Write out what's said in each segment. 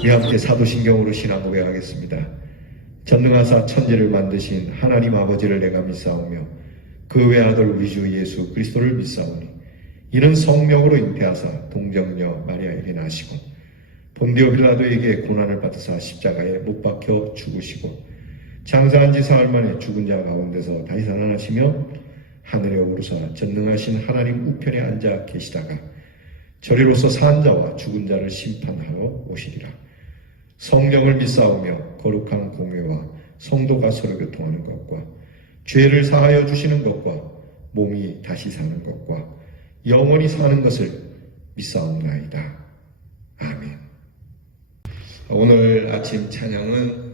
우리 함께 사도신경으로 신앙 고백하겠습니다. 전능하사 천지를 만드신 하나님 아버지를 내가 믿사오며 그 외아들 우리 주 예수 그리스도를 믿사오니 이는 성령으로 잉태하사 동정녀 마리아에게 나시고 본디오 빌라도에게 고난을 받으사 십자가에 못 박혀 죽으시고 장사한 지 사흘 만에 죽은 자 가운데서 다시 살아나시며 하늘에 오르사 전능하신 하나님 우편에 앉아 계시다가 저리로서 산 자와 죽은 자를 심판하러 오시리라. 성령을 믿사오며 거룩한 공회와 성도가 서로 교통하는 것과 죄를 사하여 주시는 것과 몸이 다시 사는 것과 영원히 사는 것을 믿사옵나이다. 아멘. 오늘 아침 찬양은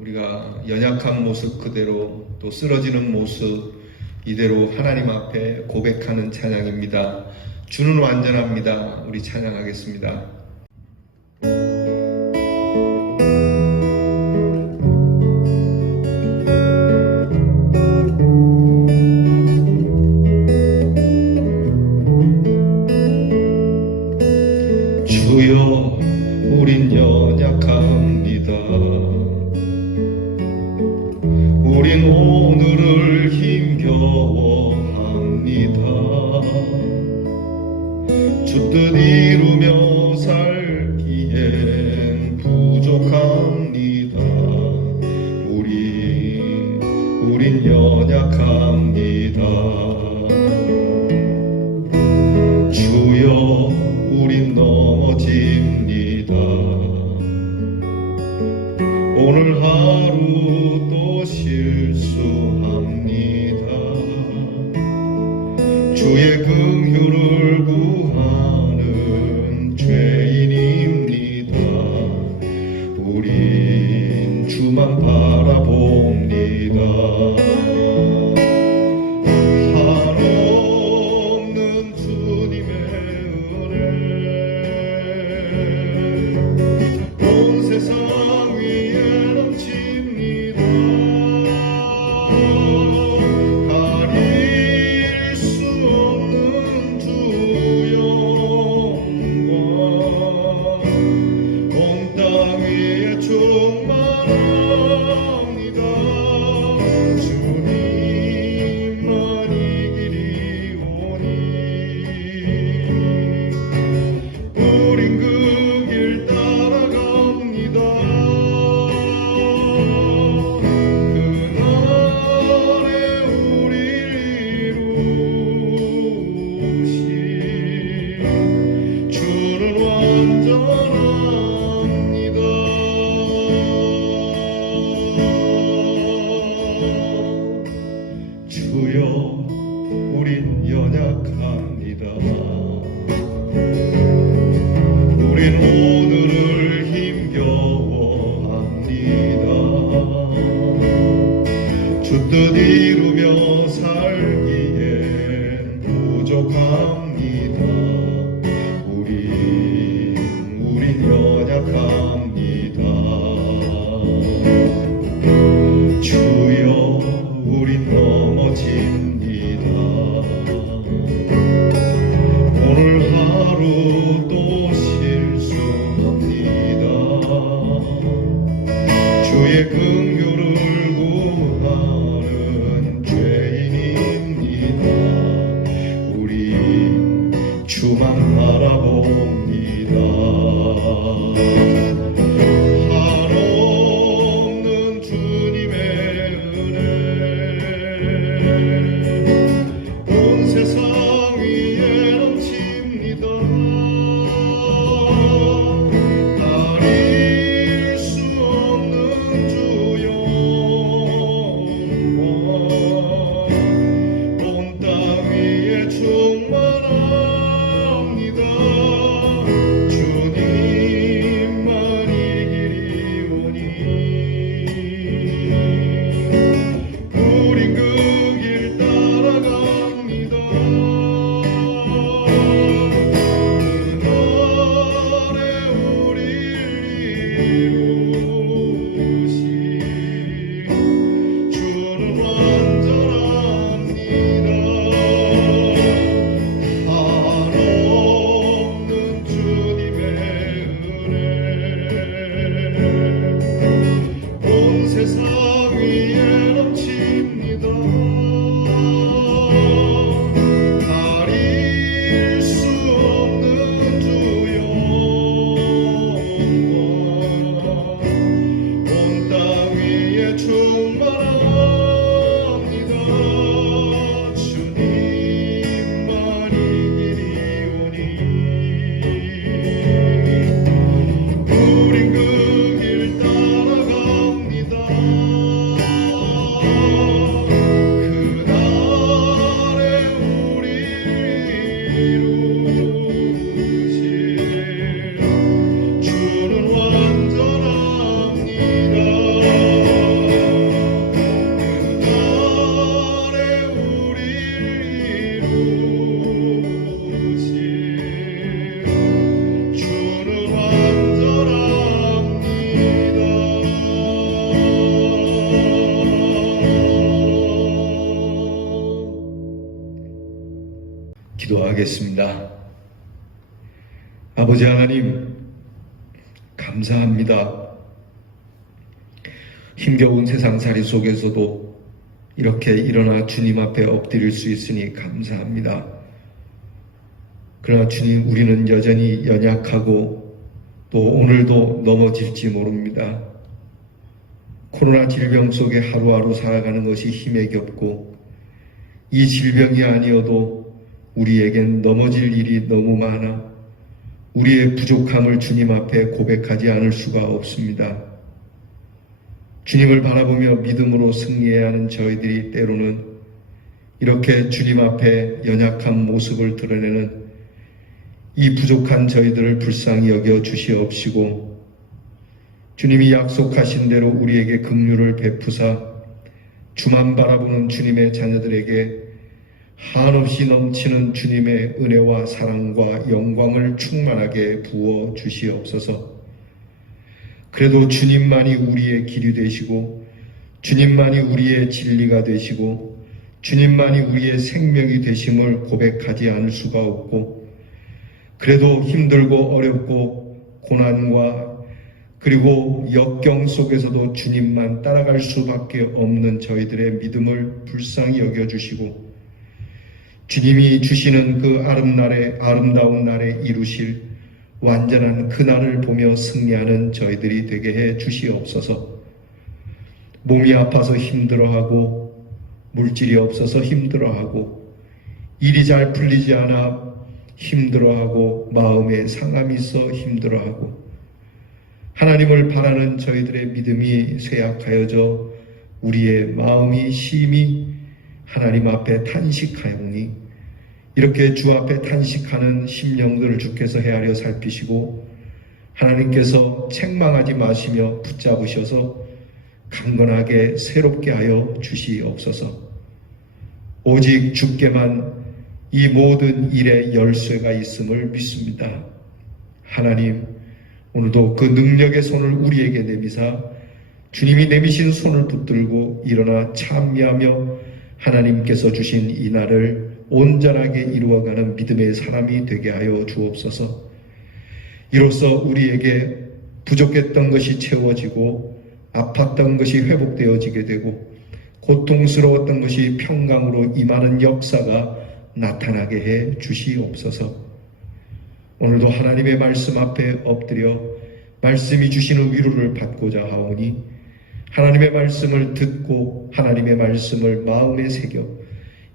우리가 연약한 모습 그대로 또 쓰러지는 모습 이대로 하나님 앞에 고백하는 찬양입니다. 주는 완전합니다. 우리 찬양하겠습니다. 주여 우린 연약합니다. 우린 오늘을 힘겨워합니다. 주 뜻 이루며 살기엔 부족합니다. 우린 연약합니다. 주여 우린 넘어집니다. 오늘 하루 또 실수합니다. 주의 긍휼을 구하는 죄인입니다. 우린 주만 바라봅니다. 한없는 주님의 은혜 온 세상 위에 넘칩니다. 가릴 수 없는 주 영광 온 땅 위에 충만합니다. 주님만 이기리오니 우린 그 길 따라갑니다. 그날에 우릴 이루신 주는 완전합니다. 주여 우린 연약합니다. 우린 오늘을 힘겨워합니다. 주 뜻 이루며 살기엔 부족합니다. 우린 연약합니다. 주여 우린 넘어집니다. 오늘 하루 또 실수합니다. 주의 긍휼을 구하는 죄인입니다. 우린 주만 바라봅니다. 한없는 주님의 은혜 온 세상 위에 넘칩니다. 가릴 수 없는 주 영광 온 땅 위에 충만합니다. 주님만 이기리오니 우린 그 길 따라갑니다. 그날에 우릴 이루신 주는 완전합니다. 한없는 주님의 은혜 감사합니다. 힘겨운 세상살이 속에서도 이렇게 일어나 주님 앞에 엎드릴 수 있으니 감사합니다. 그러나 주님, 우리는 여전히 연약하고 또 오늘도 넘어질지 모릅니다. 코로나 질병 속에 하루하루 살아가는 것이 힘에 겹고 이 질병이 아니어도 우리에겐 넘어질 일이 너무 많아 우리의 부족함을 주님 앞에 고백하지 않을 수가 없습니다. 주님을 바라보며 믿음으로 승리해야 하는 저희들이 때로는 이렇게 주님 앞에 연약한 모습을 드러내는 이 부족한 저희들을 불쌍히 여겨 주시옵시고 주님이 약속하신 대로 우리에게 긍휼을 베푸사 주만 바라보는 주님의 자녀들에게 한없이 넘치는 주님의 은혜와 사랑과 영광을 충만하게 부어 주시옵소서. 그래도 주님만이 우리의 길이 되시고 주님만이 우리의 진리가 되시고 주님만이 우리의 생명이 되심을 고백하지 않을 수가 없고 그래도 힘들고 어렵고 고난과 그리고 역경 속에서도 주님만 따라갈 수밖에 없는 저희들의 믿음을 불쌍히 여겨주시고 주님이 주시는 그 아름다운 날에 이루실 완전한 그날을 보며 승리하는 저희들이 되게 해 주시옵소서. 몸이 아파서 힘들어하고 물질이 없어서 힘들어하고 일이 잘 풀리지 않아 힘들어하고 마음에 상함이 있어 힘들어하고 하나님을 바라는 저희들의 믿음이 쇠약하여져 우리의 마음이 심히 하나님 앞에 탄식하오니 이렇게 주 앞에 탄식하는 심령들을 주께서 헤아려 살피시고 하나님께서 책망하지 마시며 붙잡으셔서 강건하게 새롭게 하여 주시옵소서. 오직 주께만 이 모든 일의 열쇠가 있음을 믿습니다. 하나님, 오늘도 그 능력의 손을 우리에게 내미사 주님이 내미신 손을 붙들고 일어나 참여하며 하나님께서 주신 이 날을 온전하게 이루어가는 믿음의 사람이 되게 하여 주옵소서. 이로써 우리에게 부족했던 것이 채워지고 아팠던 것이 회복되어지게 되고 고통스러웠던 것이 평강으로 임하는 역사가 나타나게 해 주시옵소서. 오늘도 하나님의 말씀 앞에 엎드려 말씀이 주시는 위로를 받고자 하오니 하나님의 말씀을 듣고 하나님의 말씀을 마음에 새겨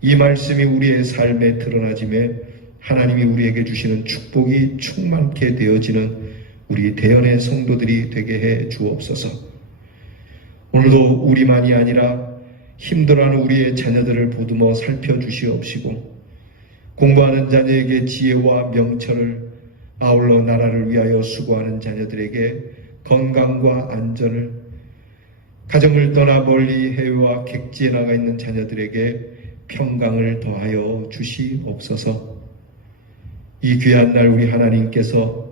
이 말씀이 우리의 삶에 드러나짐에 하나님이 우리에게 주시는 축복이 충만케 되어지는 우리 대연의 성도들이 되게 해 주옵소서. 오늘도 우리만이 아니라 힘들어하는 우리의 자녀들을 보듬어 살펴주시옵시고 공부하는 자녀에게 지혜와 명철을 아울러 나라를 위하여 수고하는 자녀들에게 건강과 안전을 가정을 떠나 멀리 해외와 객지에 나가 있는 자녀들에게 평강을 더하여 주시옵소서. 이 귀한 날 우리 하나님께서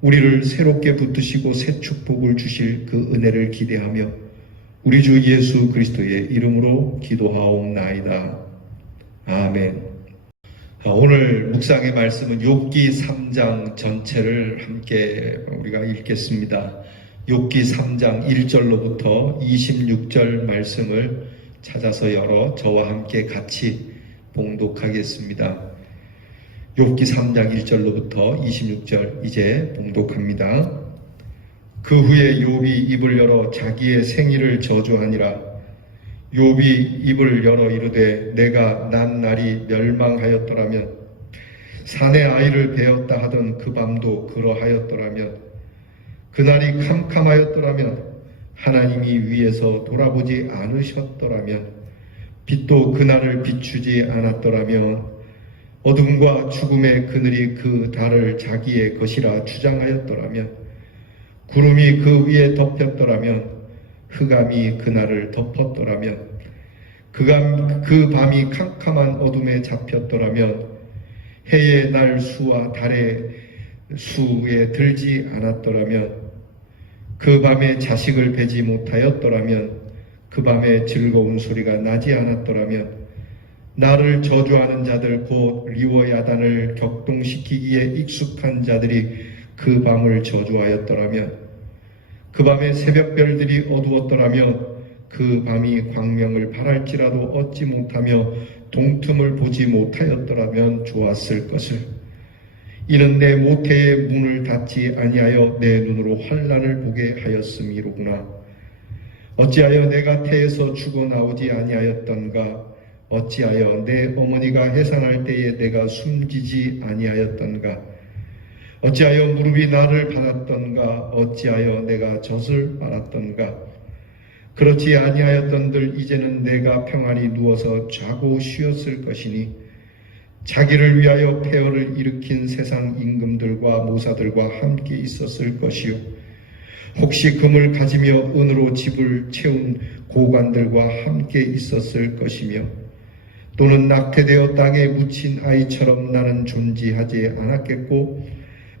우리를 새롭게 붙드시고 새 축복을 주실 그 은혜를 기대하며 우리 주 예수 그리스도의 이름으로 기도하옵나이다. 아멘. 오늘 묵상의 말씀은 욥기 3장 전체를 함께 우리가 읽겠습니다. 욥기 3장 1절로부터 26절 말씀을 찾아서 열어 저와 함께 같이 봉독하겠습니다. 욥기 3장 1절로부터 26절 이제 봉독합니다. 그 후에 욥이 입을 열어 자기의 생일을 저주하니라. 욥이 입을 열어 이르되 내가 난 날이 멸망하였더라면 산에 아이를 베었다 하던 그 밤도 그러하였더라면 그날이 캄캄하였더라면 하나님이 위에서 돌아보지 않으셨더라면 빛도 그날을 비추지 않았더라면 어둠과 죽음의 그늘이 그 달을 자기의 것이라 주장하였더라면 구름이 그 위에 덮였더라면 흑암이 그날을 덮었더라면 그 밤이 캄캄한 어둠에 잡혔더라면 해의 날 수와 달의 수에 들지 않았더라면 그 밤에 자식을 베지 못하였더라면 그 밤에 즐거운 소리가 나지 않았더라면 나를 저주하는 자들 곧 리워야단을 격동시키기에 익숙한 자들이 그 밤을 저주하였더라면 그 밤에 새벽별들이 어두웠더라면 그 밤이 광명을 발할지라도 얻지 못하며 동틈을 보지 못하였더라면 좋았을 것을. 이는 내 모태의 문을 닫지 아니하여 내 눈으로 환난을 보게 하였음이로구나. 어찌하여 내가 태에서 죽어 나오지 아니하였던가. 어찌하여 내 어머니가 해산할 때에 내가 숨지지 아니하였던가. 어찌하여 무릎이 나를 받았던가. 어찌하여 내가 젖을 빨았던가. 그렇지 아니하였던들 이제는 내가 평안히 누워서 자고 쉬었을 것이니 자기를 위하여 폐허를 일으킨 세상 임금들과 모사들과 함께 있었을 것이요 혹시 금을 가지며 은으로 집을 채운 고관들과 함께 있었을 것이며 또는 낙태되어 땅에 묻힌 아이처럼 나는 존재하지 않았겠고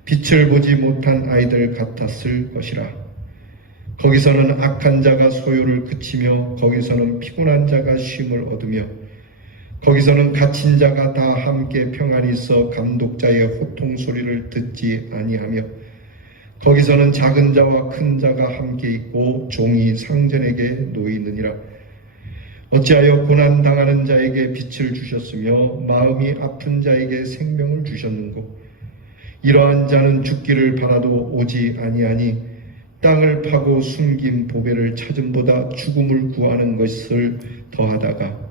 빛을 보지 못한 아이들 같았을 것이라. 거기서는 악한 자가 소요를 그치며 거기서는 피곤한 자가 쉼을 얻으며 거기서는 갇힌 자가 다 함께 평안히 있어 감독자의 호통 소리를 듣지 아니하며 거기서는 작은 자와 큰 자가 함께 있고 종이 상전에게 놓이느니라. 어찌하여 고난당하는 자에게 빛을 주셨으며 마음이 아픈 자에게 생명을 주셨는고. 이러한 자는 죽기를 바라도 오지 아니하니 땅을 파고 숨긴 보배를 찾음보다 죽음을 구하는 것을 더하다가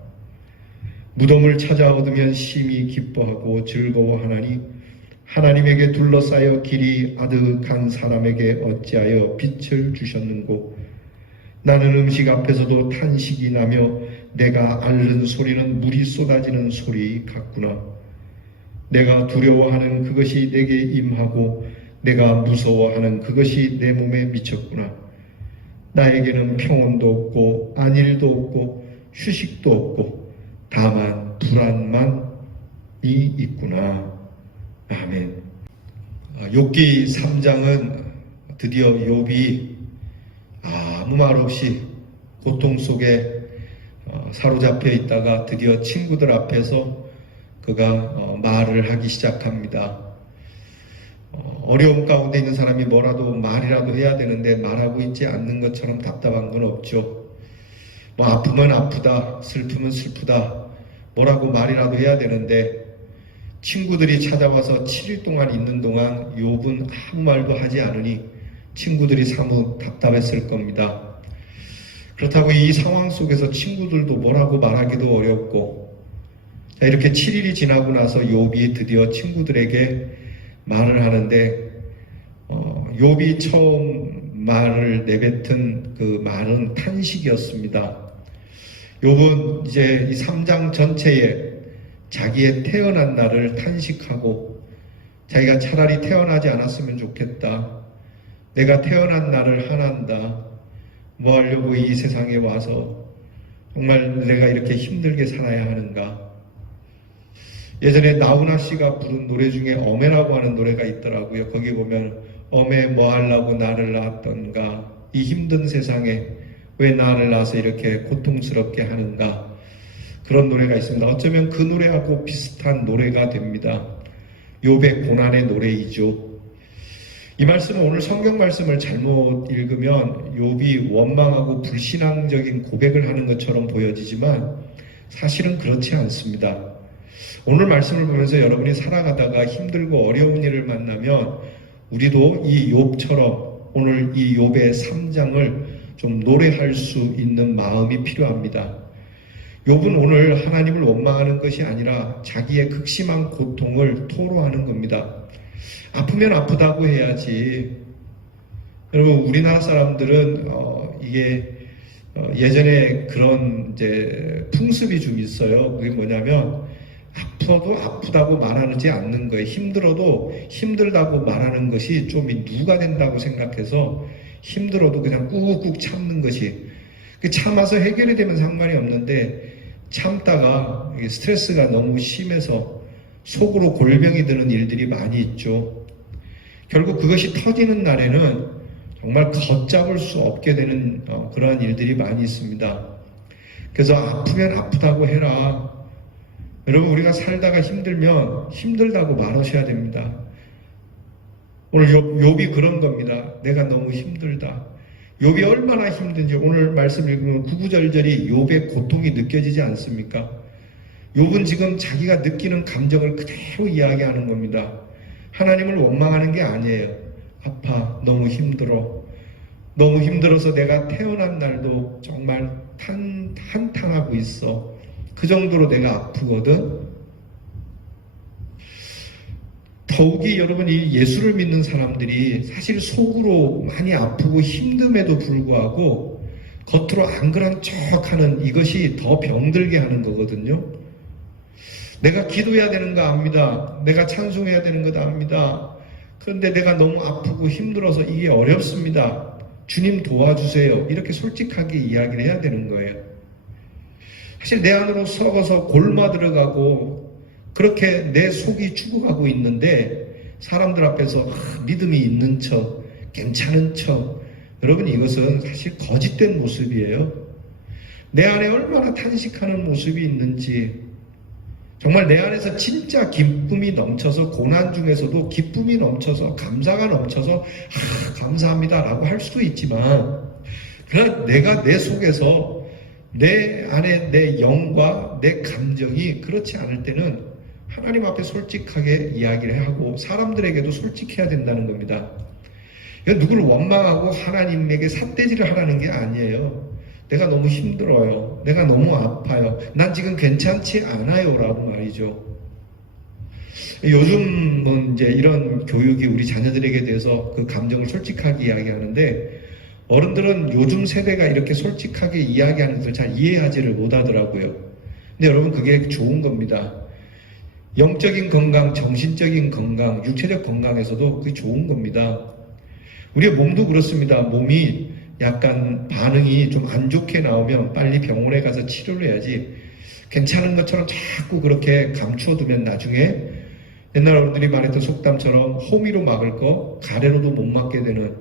무덤을 찾아 얻으면 심히 기뻐하고 즐거워하나니 하나님에게 둘러싸여 길이 아득한 사람에게 어찌하여 빛을 주셨는고. 나는 음식 앞에서도 탄식이 나며 내가 앓는 소리는 물이 쏟아지는 소리 같구나. 내가 두려워하는 그것이 내게 임하고 내가 무서워하는 그것이 내 몸에 미쳤구나. 나에게는 평온도 없고 안일도 없고 휴식도 없고 다만 불안만이 있구나. 아멘. 욥기 3장은 드디어 욥이 아무 말 없이 고통 속에 사로잡혀 있다가 드디어 친구들 앞에서 그가 말을 하기 시작합니다. 어려움 가운데 있는 사람이 뭐라도 말이라도 해야 되는데 말하고 있지 않는 것처럼 답답한 건 없죠. 뭐 아프면 아프다, 슬프면 슬프다, 뭐라고 말이라도 해야 되는데 친구들이 찾아와서 7일 동안 있는 동안 욥은 아무 말도 하지 않으니 친구들이 사뭇 답답했을 겁니다. 그렇다고 이 상황 속에서 친구들도 뭐라고 말하기도 어렵고, 자, 이렇게 7일이 지나고 나서 욥이 드디어 친구들에게 말을 하는데 욥이 처음 말을 내뱉은 그 말은 탄식이었습니다. 욥은 이제 이 3장 전체에 자기의 태어난 날을 탄식하고 자기가 차라리 태어나지 않았으면 좋겠다. 내가 태어난 날을 화난다. 뭐 하려고 이 세상에 와서 정말 내가 이렇게 힘들게 살아야 하는가. 예전에 나훈아 씨가 부른 노래 중에 어메라고 하는 노래가 있더라고요. 거기 보면 어메 뭐 하려고 나를 낳았던가, 이 힘든 세상에 왜 나를 낳아서 이렇게 고통스럽게 하는가, 그런 노래가 있습니다. 어쩌면 그 노래하고 비슷한 노래가 됩니다. 욥의 고난의 노래이죠. 이 말씀은 오늘 성경 말씀을 잘못 읽으면 욥이 원망하고 불신앙적인 고백을 하는 것처럼 보여지지만 사실은 그렇지 않습니다. 오늘 말씀을 보면서 여러분이 살아가다가 힘들고 어려운 일을 만나면 우리도 이 욥처럼 오늘 이 욥의 3장을 좀 노래할 수 있는 마음이 필요합니다. 욥은 오늘 하나님을 원망하는 것이 아니라 자기의 극심한 고통을 토로하는 겁니다. 아프면 아프다고 해야지. 여러분, 우리나라 사람들은 이게 예전에 그런 이제 풍습이 좀 있어요. 그게 뭐냐면 아파도 아프다고 말하지 않는 거예요. 힘들어도 힘들다고 말하는 것이 좀 누가 된다고 생각해서 힘들어도 그냥 꾹꾹 참는 것이, 참아서 해결이 되면 상관이 없는데 참다가 스트레스가 너무 심해서 속으로 골병이 드는 일들이 많이 있죠. 결국 그것이 터지는 날에는 정말 걷잡을 수 없게 되는 그러한 일들이 많이 있습니다. 그래서 아프면 아프다고 해라. 여러분, 우리가 살다가 힘들면 힘들다고 말하셔야 됩니다. 오늘 욥이 그런 겁니다. 내가 너무 힘들다. 욥이 얼마나 힘든지 오늘 말씀 읽으면 구구절절이 욥의 고통이 느껴지지 않습니까? 욥은 지금 자기가 느끼는 감정을 그대로 이야기하는 겁니다. 하나님을 원망하는 게 아니에요. 아파, 너무 힘들어. 너무 힘들어서 내가 태어난 날도 정말 한탕하고 있어. 그 정도로 내가 아프거든. 더욱이 여러분, 이 예수를 믿는 사람들이 사실 속으로 많이 아프고 힘듦에도 불구하고 겉으로 안 그런 척하는 이것이 더 병들게 하는 거거든요. 내가 기도해야 되는 거 압니다. 내가 찬송해야 되는 거 압니다. 그런데 내가 너무 아프고 힘들어서 이게 어렵습니다. 주님 도와주세요. 이렇게 솔직하게 이야기를 해야 되는 거예요. 사실 내 안으로 썩어서 골마 들어가고 그렇게 내 속이 죽어가고 있는데 사람들 앞에서 믿음이 있는 척, 괜찮은 척, 여러분 이것은 사실 거짓된 모습이에요. 내 안에 얼마나 탄식하는 모습이 있는지, 정말 내 안에서 진짜 기쁨이 넘쳐서 고난 중에서도 기쁨이 넘쳐서 감사가 넘쳐서 감사합니다 라고 할 수도 있지만, 그러나 내가 내 속에서 내 안에 내 영과 내 감정이 그렇지 않을 때는 하나님 앞에 솔직하게 이야기를 하고 사람들에게도 솔직해야 된다는 겁니다. 누구를 원망하고 하나님에게 삿대질을 하라는 게 아니에요. 내가 너무 힘들어요. 내가 너무 아파요. 난 지금 괜찮지 않아요 라고 말이죠. 요즘 이제 이런 교육이 우리 자녀들에게 대해서 그 감정을 솔직하게 이야기하는데, 어른들은 요즘 세대가 이렇게 솔직하게 이야기하는 것을 잘 이해하지를 못하더라고요. 근데 여러분, 그게 좋은 겁니다. 영적인 건강, 정신적인 건강, 육체적 건강에서도 그게 좋은 겁니다. 우리의 몸도 그렇습니다. 몸이 약간 반응이 좀 안 좋게 나오면 빨리 병원에 가서 치료를 해야지, 괜찮은 것처럼 자꾸 그렇게 감추어두면 나중에 옛날 어른들이 말했던 속담처럼 호미로 막을 거 가래로도 못 막게 되는,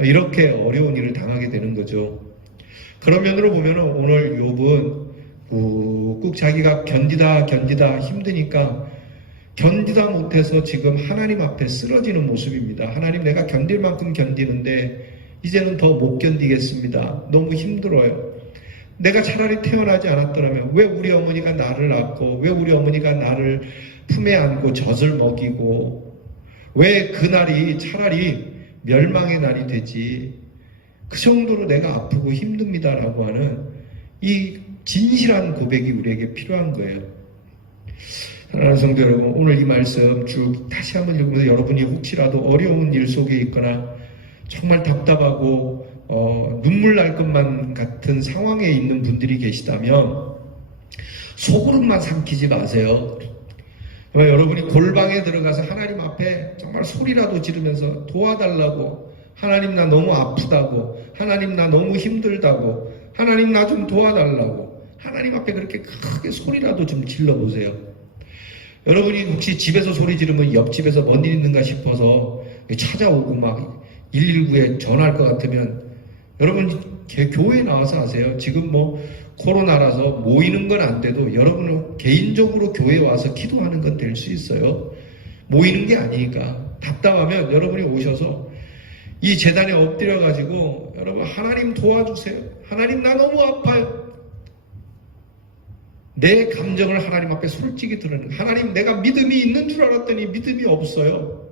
이렇게 어려운 일을 당하게 되는 거죠. 그런 면으로 보면 오늘 욥은 꾹꾹 자기가 견디다 힘드니까 견디다 못해서 지금 하나님 앞에 쓰러지는 모습입니다. 하나님, 내가 견딜 만큼 견디는데 이제는 더 못 견디겠습니다. 너무 힘들어요. 내가 차라리 태어나지 않았더라면 왜 우리 어머니가 나를 낳고, 왜 우리 어머니가 나를 품에 안고 젖을 먹이고, 왜 그날이 차라리 멸망의 날이 되지. 그 정도로 내가 아프고 힘듭니다 라고 하는 이 진실한 고백이 우리에게 필요한 거예요. 사랑하는 성도 여러분, 오늘 이 말씀 쭉 다시 한번 읽으면서 여러분이 혹시라도 어려운 일 속에 있거나 정말 답답하고 눈물 날 것만 같은 상황에 있는 분들이 계시다면 속으로만 삼키지 마세요. 여러분이 골방에 들어가서 하나님 앞에 정말 소리라도 지르면서 도와달라고, 하나님 나 너무 아프다고, 하나님 나 너무 힘들다고, 하나님 나 좀 도와달라고 하나님 앞에 그렇게 크게 소리라도 좀 질러보세요. 여러분이 혹시 집에서 소리 지르면 옆집에서 뭔 일 있는가 싶어서 찾아오고 막 119에 전화할 것 같으면 여러분 교회에 나와서 하세요. 지금 뭐 코로나라서 모이는 건 안 돼도 여러분은 개인적으로 교회에 와서 기도하는 건 될 수 있어요. 모이는 게 아니니까. 답답하면 여러분이 오셔서 이 제단에 엎드려 가지고 여러분, 하나님 도와주세요. 하나님 나 너무 아파요. 내 감정을 하나님 앞에 솔직히 드러내는, 하나님 내가 믿음이 있는 줄 알았더니 믿음이 없어요.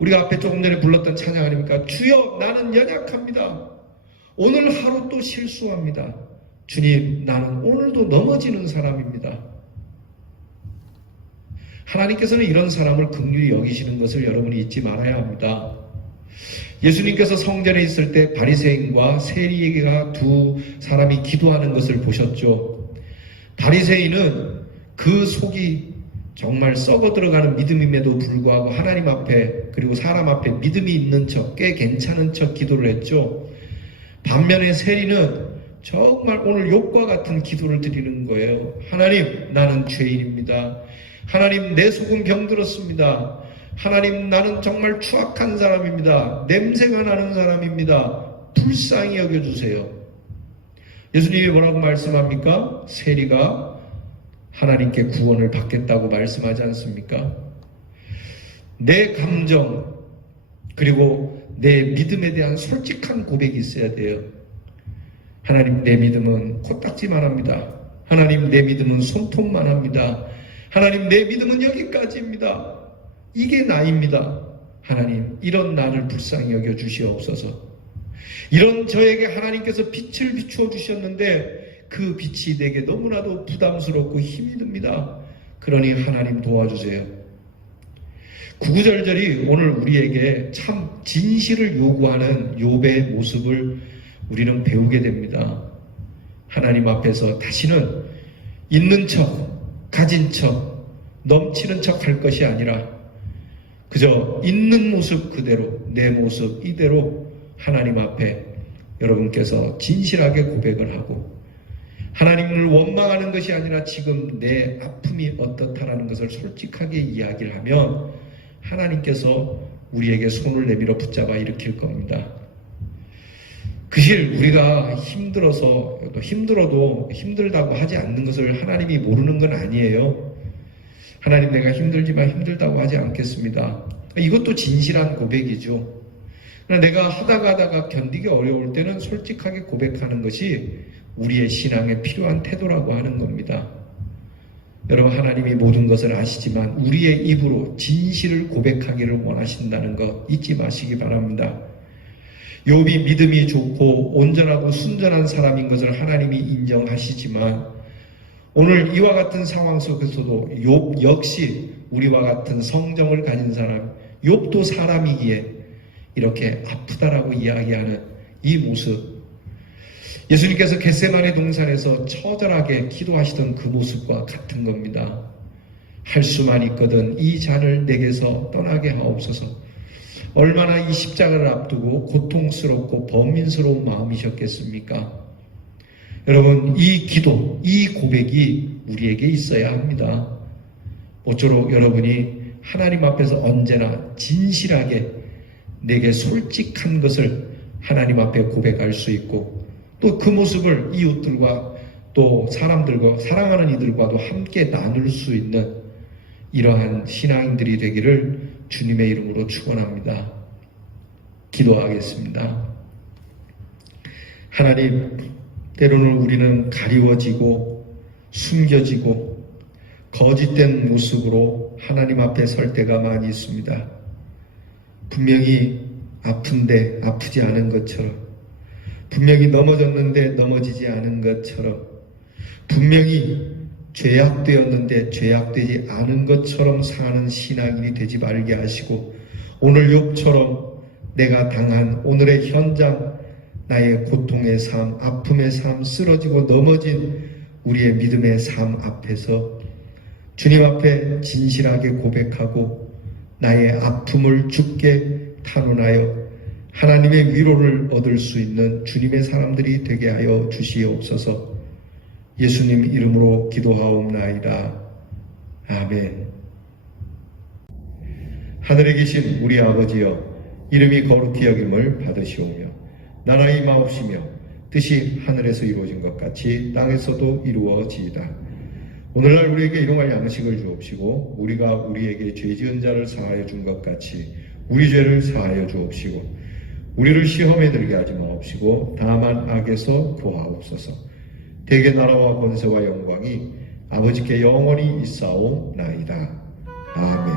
우리가 앞에 조금 전에 불렀던 찬양 아닙니까? 주여 나는 연약합니다. 오늘 하루 또 실수합니다. 주님 나는 오늘도 넘어지는 사람입니다. 하나님께서는 이런 사람을 긍휼히 여기시는 것을 여러분이 잊지 말아야 합니다. 예수님께서 성전에 있을 때 바리새인과 세리가 두 사람이 기도하는 것을 보셨죠. 바리새인은 그 속이 정말 썩어 들어가는 믿음임에도 불구하고 하나님 앞에 그리고 사람 앞에 믿음이 있는 척, 꽤 괜찮은 척 기도를 했죠. 반면에 세리는 정말 오늘 욥과 같은 기도를 드리는 거예요. 하나님 나는 죄인입니다. 하나님 내 속은 병들었습니다. 하나님 나는 정말 추악한 사람입니다. 냄새가 나는 사람입니다. 불쌍히 여겨주세요. 예수님이 뭐라고 말씀합니까? 세리가 하나님께 구원을 받겠다고 말씀하지 않습니까? 내 감정 그리고 내 믿음에 대한 솔직한 고백이 있어야 돼요. 하나님, 내 믿음은 코딱지만 합니다. 하나님, 내 믿음은 손톱만 합니다. 하나님, 내 믿음은 여기까지입니다. 이게 나입니다. 하나님, 이런 나를 불쌍히 여겨 주시옵소서. 이런 저에게 하나님께서 빛을 비추어 주셨는데 그 빛이 내게 너무나도 부담스럽고 힘이 듭니다. 그러니 하나님 도와주세요. 구구절절이 오늘 우리에게 참 진실을 요구하는 욥의 모습을 우리는 배우게 됩니다. 하나님 앞에서 다시는 있는 척, 가진 척, 넘치는 척 할 것이 아니라 그저 있는 모습 그대로, 내 모습 이대로 하나님 앞에 여러분께서 진실하게 고백을 하고 하나님을 원망하는 것이 아니라 지금 내 아픔이 어떻다라는 것을 솔직하게 이야기를 하면 하나님께서 우리에게 손을 내밀어 붙잡아 일으킬 겁니다. 그실 우리가 힘들어도 힘들다고 하지 않는 것을 하나님이 모르는 건 아니에요. 하나님, 내가 힘들지만 힘들다고 하지 않겠습니다. 이것도 진실한 고백이죠. 내가 하다가 견디기 어려울 때는 솔직하게 고백하는 것이 우리의 신앙에 필요한 태도라고 하는 겁니다. 여러분, 하나님이 모든 것을 아시지만 우리의 입으로 진실을 고백하기를 원하신다는 것 잊지 마시기 바랍니다. 욥이 믿음이 좋고 온전하고 순전한 사람인 것을 하나님이 인정하시지만 오늘 이와 같은 상황 속에서도 욥 역시 우리와 같은 성정을 가진 사람, 욥도 사람이기에 이렇게 아프다라고 이야기하는 이 모습, 예수님께서 겟세마네 동산에서 처절하게 기도하시던 그 모습과 같은 겁니다. 할 수만 있거든 이 잔을 내게서 떠나게 하옵소서. 얼마나 이 십자가를 앞두고 고통스럽고 번민스러운 마음이셨겠습니까? 여러분, 이 기도, 이 고백이 우리에게 있어야 합니다. 모쪼록 여러분이 하나님 앞에서 언제나 진실하게 내게 솔직한 것을 하나님 앞에 고백할 수 있고 또 그 모습을 이웃들과 또 사람들과 사랑하는 이들과도 함께 나눌 수 있는 이러한 신앙인들이 되기를 주님의 이름으로 축원합니다. 기도하겠습니다. 하나님, 때로는 우리는 가리워지고 숨겨지고 거짓된 모습으로 하나님 앞에 설 때가 많이 있습니다. 분명히 아픈데 아프지 않은 것처럼, 분명히 넘어졌는데 넘어지지 않은 것처럼, 분명히 죄악되었는데 죄악되지 않은 것처럼 사는 신앙인이 되지 말게 하시고 오늘 욥처럼 내가 당한 오늘의 현장, 나의 고통의 삶, 아픔의 삶, 쓰러지고 넘어진 우리의 믿음의 삶 앞에서 주님 앞에 진실하게 고백하고 나의 아픔을 주께 탄원하여 하나님의 위로를 얻을 수 있는 주님의 사람들이 되게 하여 주시옵소서. 예수님 이름으로 기도하옵나이다. 아멘. 하늘에 계신 우리 아버지여, 이름이 거룩히 여김을 받으시오며 나라의 임하옵시며 뜻이 하늘에서 이루어진 것 같이 땅에서도 이루어지이다. 오늘날 우리에게 일용할 양식을 주옵시고 우리가 우리에게 죄 지은 자를 사하여 준 것 같이 우리 죄를 사하여 주옵시고 우리를 시험에 들게 하지 마옵시고 다만 악에서 구하옵소서. 대개 나라와 권세와 영광이 아버지께 영원히 있사오나이다. 아멘.